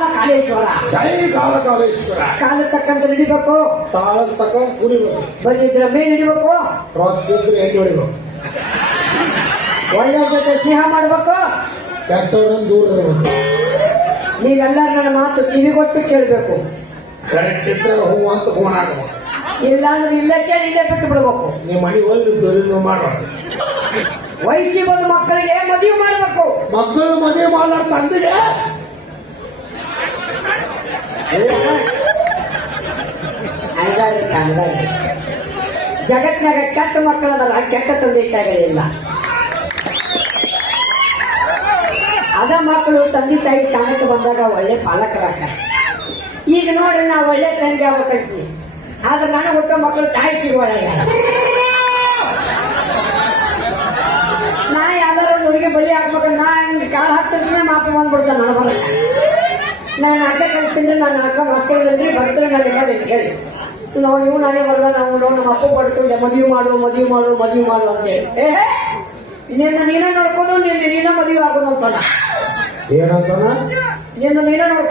ಕಾಲ ಕಾಲೇಶ್ವರ. ಜೈ ಕಾಲ ಕಾಲೇಶ್ವರ. ಕಾಲ ತಕ್ಕಂತ ನಡಿಬೇಕು, ತಾಳ ತಕ್ಕ ಕುಡಿಬೇಕು, ಬಂದಿದ್ರ ಮೇಲೆ ನಡಿಬೇಕು, ರೊಕ್ಕಿದ್ರೆ ಎಣ್ಣೆ ಹೊಡಿಬೇಕು, ಒಳ್ಳೆ ಜೊತೆ ಸ್ನೇಹ ಮಾಡ್ಬೇಕು, ಕೆಟ್ಟವ್ರನ್ನ ದೂರ ಇರಬೇಕು. ನೀವೆಲ್ಲರೂ ನನ್ನ ಮಾತು ಕಿವಿಗೊಟ್ಟು ಕೇಳ್ಬೇಕು. ಕರೆಕ್ಟ್ ಇದ್ರೆ ಹೂ ಅಂತ ಫೋನ್ ಆಗಬೇಕು. ಇಲ್ಲ ಅಂದ್ರೆ ಇಲ್ಲೇ ಕೇಳಿ ಇಲ್ಲೇ ಬಿಟ್ಟು ಬಿಡ್ಬೇಕು. ನೀವು ಮನೆ ಹೋಗಿ ದುರಿದು ಮಾಡಬೇಕು. ವಯಸ್ಸಿಗೆ ಬಂದ ಮಕ್ಕಳಿಗೆ ಮದುವೆ ಮಾಡ್ಬೇಕು. ಮಕ್ಕಳು ಮದುವೆ ಮಾಡೋ ತಂದೆಗೆ ಜಗತ್ನಾಗ ಕೆಟ್ಟ ಮಕ್ಕಳದಲ್ಲ, ಕೆಟ್ಟ ತಂದೆ ಇಟ್ಟಾಗಲಿಲ್ಲ. ಅದ ಮಕ್ಕಳು ತಂದೆ ತಾಯಿ ಸ್ಥಾನಕ್ಕೆ ಬಂದಾಗ ಒಳ್ಳೆ ಪಾಲಕರಾಗ. ಈಗ ನೋಡ್ರಿ ನಾವು ಒಳ್ಳೆ ತಂದೆ ಆಗ್ಬೇಕಂತೀವಿ, ಆದ್ರೆ ನನಗೆ ಹುಟ್ಟೋ ಮಕ್ಕಳು ತಾಯಿ ಸಿಗುವಳ. ನಾ ಯಾವ್ದಾರು ಹುಡುಗಿ ಬಲಿ ಹಾಕ್ಬೇಕಂದ್ರೆ ನಾ ಕಾಳು ಹಾಕ್ತಿದ್ರೆ ಮಾಪಿ ಬಂದ್ಬಿಡ್ತಾನೆ ನನ್ನ ಬರ. ನಾನು ಅಡ್ಡ ಕಲಿಸ್ತೀನಿ, ನನ್ನ ಅಕ್ಕ ಮಕ್ಕಳಿದ್ರಿ ಬರ್ತಾರೆ ನನಗೆ ಹೇಳಿ ಹೇಳಿ ನಾವು ನೀವು ನಾನೇ ಬರ್ದ ನಾವು ನಮ್ಮ ಅಪ್ಪ ಪಡ್ಕೊಂಡೆ ಮದುವೆ ಮಾಡು ಮದುವೆ ಮಾಡು ಮದುವೆ ಮಾಡು ಅಂತೇಳಿ. ನೀನ ನೋಡ್ಕೊಂಡು ನೀನ ಮದುವೆ ಆಗೋದು ಅಂತಾನ. ಏನಂತಾನ? ನೀನ ನೋಡ್ಕೊಂಡು